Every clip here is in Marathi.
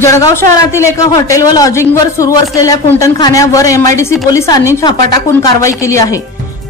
जळगाव शहरातील एका हॉटेल व लॉजिंगवर सुरू असलेल्या कुंटणखान्यावर एमआयडीसी पोलिसांनी छापा टाकून कारवाई केली आहे।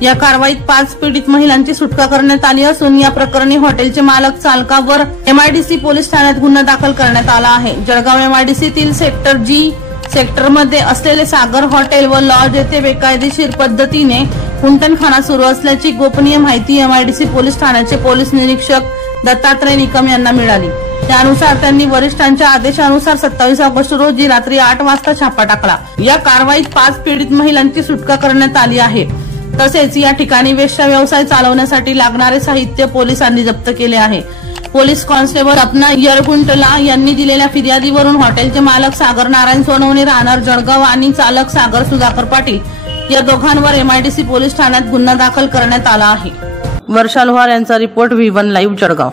या कारवाईत 5 पीडित महिलांची सुटका करण्यात आली असून या प्रकरणी हॉटेलचे मालक चालकावर एमआयडीसी पोलीस ठाण्यात गुन्हा दाखल करण्यात आला आहे। जळगाव एमआयडीसीतील सेक्टर जी सेक्टरमध्ये असलेले सागर हॉटेल व लॉज येथे बेकायदेशीर पद्धतीने कुंटणखाना सुरू असल्याची गोपनीय माहिती एमआयडीसी पोलीस ठाण्याचे पोलीस निरीक्षक दत्तात्रय निकम यांना मिळाली। त्यानुसार त्यांनी वरिष्ठांच्या आदेशानुसार 27 ऑगस्ट रोजी रात्री 8 वाजता छापा टाकला। या कारवाईत 5 पीडित महिलांची सुटका करण्यात आली आहे। तसेच या ठिकाणी वेश्या व्यवसाय चालवण्यासाठी लागणारे साहित्य पोलिसांनी जप्त केले आहे। पोलीस कॉन्स्टेबल सपना येरगुंटला यांनी दिलेल्या फिर्यादीवरून हॉटेलचे मालक सागर नारायण सोनवणे राहणार जळगाव आणि चालक सागर सुधाकर पाटील या दोघांवर एमआयडीसी पोलीस ठाण्यात गुन्हा दाखल करण्यात आला आहे। वर्षा लोहार यांचा रिपोर्ट V1 लाईव्ह जळगाव।